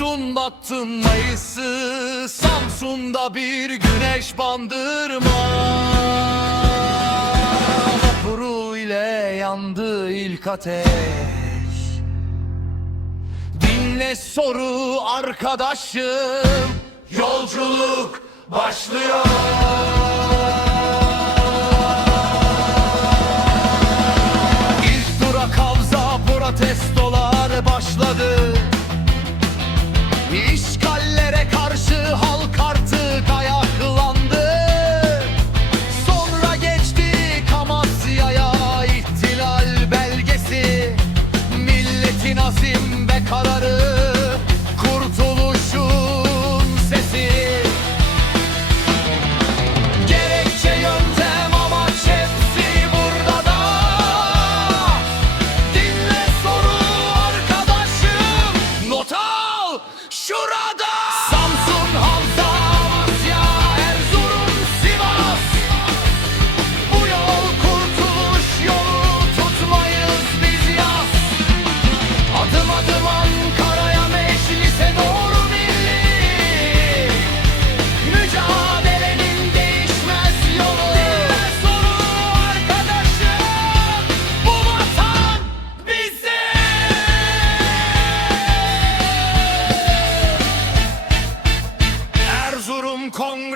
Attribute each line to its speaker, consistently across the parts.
Speaker 1: Uçtun battın mayısı Samsun'da bir güneş bandırma. Vapuru ile yandı ilk ateş. Dinle soru arkadaşım Yolculuk başlıyor. İlk durak Havza protestolar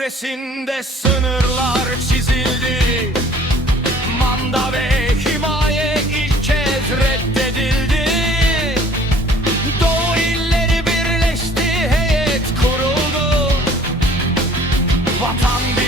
Speaker 1: Kongresi'nde sınırlar çizildi. Manda ve himaye ilk kez reddedildi. Doğu illeri birleşti, heyet kuruldu. Vatan bir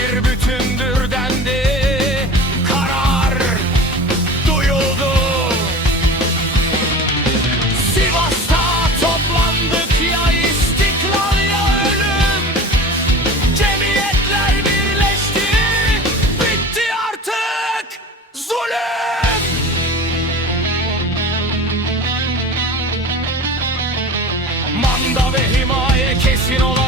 Speaker 1: Manda ve himaye kesin olarak